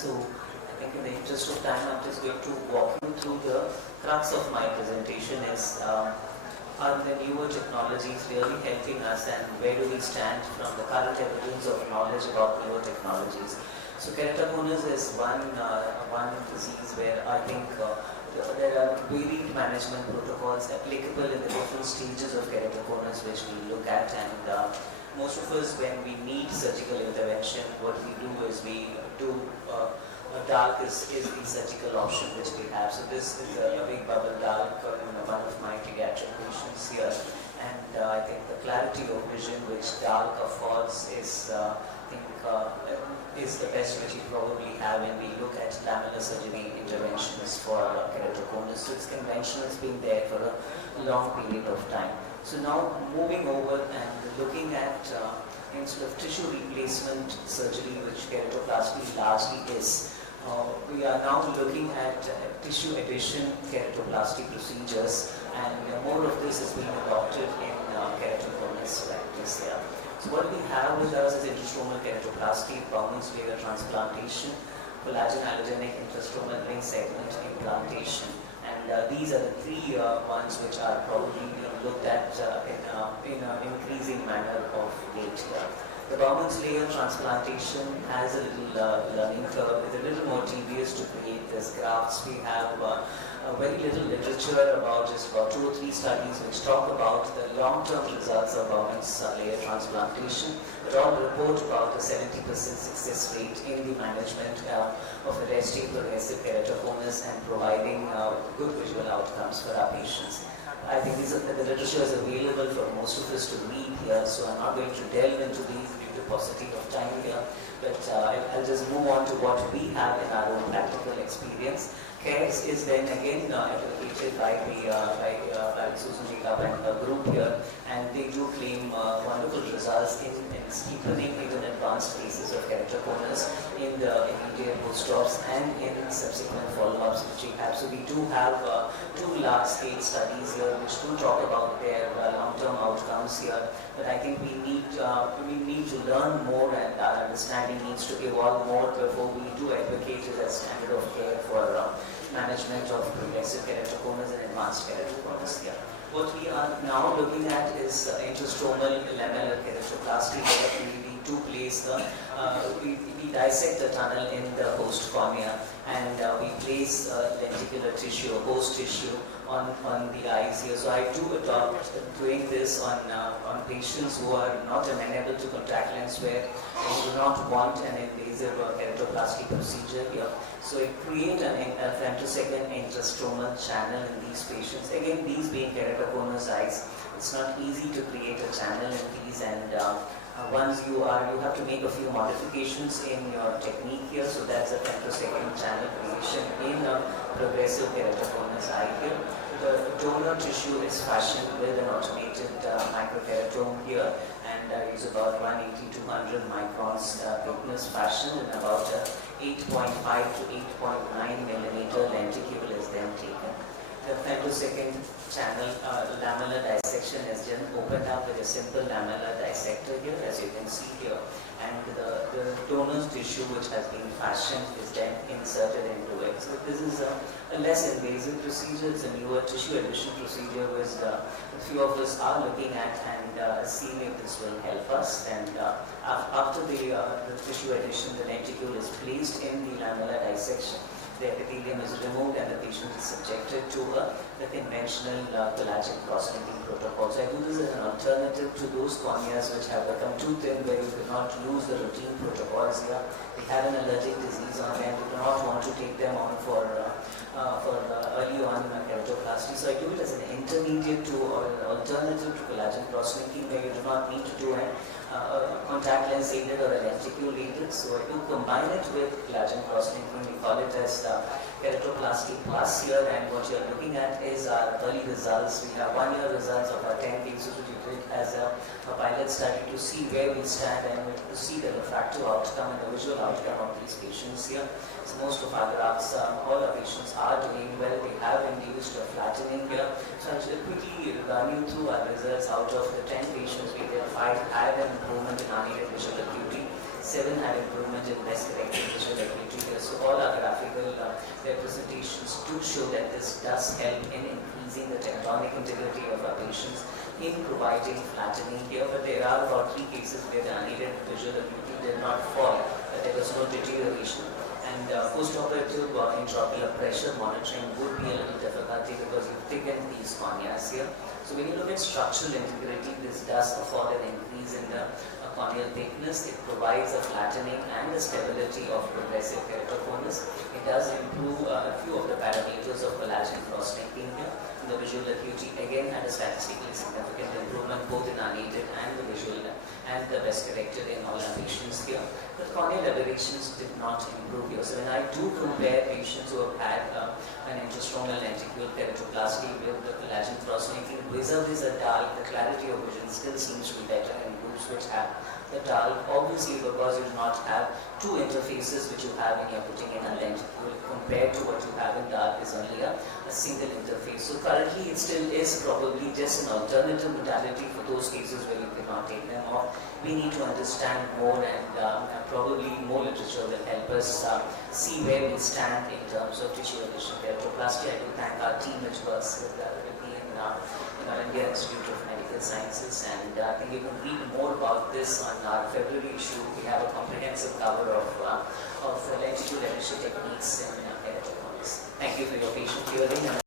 So I think in the interest of time, I'm just going to walk you through the crux of my presentation is are the newer technologies really helping us, and where do we stand from the current evidence of knowledge about newer technologies. So keratoconus is one disease where I think there are varied management protocols applicable in the different stages of keratoconus which we look at, and most of us, when we need surgical intervention, what we do is we do DALC is the surgical option which we have. So this is a big bubble DALC in one of my pediatric patients here, and I think the clarity of vision which DALC affords is is the best which we probably have when we look at lamellar surgery interventions for keratoconus. So it's conventional, it's been there for a long period of time. So now moving over and looking at instead of tissue replacement surgery, which keratoplasty largely is, we are now looking at tissue addition keratoplasty procedures, and more of this is being adopted in keratoconus practice here. So what we have with us is intrastromal keratoplasty, Bowman's layer transplantation, collagen allogenic intrastromal ring segment implantation. And these are the three ones which are probably being looked at in an increasing manner of late here. The Bowman's layer transplantation has a little learning curve. It's a little more tedious to create these grafts. We have very little literature about just about 2 or 3 studies which talk about the long-term results of Bowman's layer transplantation, but all report about a 70% success rate in the management of arresting progressive keratoconus and providing good visual outcomes for our patients. I think the literature is available for most of us to read here, so I'm not going to delve into these due to paucity of time here, but I'll just move on to what we have in our own practical experience. CARES is then again advocated by Susan Jacob and a group here, and they do claim wonderful results in steepening even advanced cases of keratoconus in the immediate post-ops and in subsequent follow-ups which we have. So we do have 2 large-scale studies here which do talk about their long-term outcomes here, but I think we need to learn more, and our understanding needs to evolve more before we do advocate it as standard of care for management of progressive keratoconus and advanced keratoconus here. What we are now looking at is intrastromal lamellar keratoplasty, where we do place we dissect a tunnel in the host cornea, and we place lenticular tissue or host tissue on the eyes here. So I do adopt doing this on patients who are not amenable to contact lens wear and do not want an invasive keratoplasty procedure here. So it creates a femtosecond intrastromal channel in these patients. Again, these being keratoconus eyes, it's not easy to create a channel in these, and once you have to make a few modifications in your technique here. So that's a femtosecond channel creation in a progressive keratoconus eye here. The donor tissue is fashioned with an automated microkeratome here, and is about 180 to 100 microns thickness fashioned, and about 8.5 to 8.9 millimeter lenticule is then taken. The femtosecond channel lamellar dissection is then opened up with a simple lamellar dissector here, as you can see here, and the donor's tissue which has been fashioned is then inserted into it. So this is a less invasive procedure. It's a newer tissue addition procedure which a few of us are looking at and seeing if this will help us. And after the tissue addition, the lenticule is placed in the lamellar dissection. The epithelium is removed and the patient is subjected to the conventional collagen cross-linking protocol. So I do this as an alternative to those corneas which have become too thin, where you cannot use the routine protocols here. They have an allergic disease on them. You do not want to take them on for early on keratoplasty. So I do it as an intermediate to or alternative to collagen cross-linking, where you do not need to do contact lens aided or a lenticule aided. So I do combine it with collagen cross-linking. We call it as keratoplasty plus here, and what you are looking at is our early results. We have 1-year results of our 10 cases which we did as a pilot study to see where we stand and to see the refractive outcome and the visual outcome of these patients here. So most of our graphs, all our patients are doing well. They have induced a flattening here. So I will quickly run you through our results. Out of the 10 patients we did, 5 had an improvement in unaided visual acuity, 7 had improvement in best corrected visual acuity here. So their presentations do show that this does help in increasing the tectonic integrity of our patients, in providing flattening here, but there are about 3 cases where the unaided visual acuity did not fall, but there was no deterioration. And post-operative intraocular pressure monitoring would be a little difficulty because you thicken these corneas here. So when you look at structural integrity, this does afford an increase in the corneal thickness. It provides a flattening and a stability of progressive keratoconus. It does improve a few of the parameters of collagen cross-linking here. The visual acuity again had a statistically significant improvement both in unaided and the visual and the best corrected in all our patients here. The corneal aberrations did not improve here. So when I do compare patients who have had an intrastromal lenticular keratoplasty with the collagen cross-linking vis-a-vis a dull, the clarity of vision still seems to be better in groups which have the dull, obviously because you do not have 2 interfaces which you have when you are putting in a lenticule compared to what you have in dull is only a single interface. So currently it still is probably just an alternative modality for those cases where you cannot take them off. We need to understand more and probably more literature will help us see where we stand in terms of tissue addition keratoplasty. I do thank our team which works with me in our Indian Institute of Medical Sciences, and I think you can read more about this on our February issue. We have a comprehensive cover of lenticular addition techniques in keratoconus. Thank you for your patient hearing.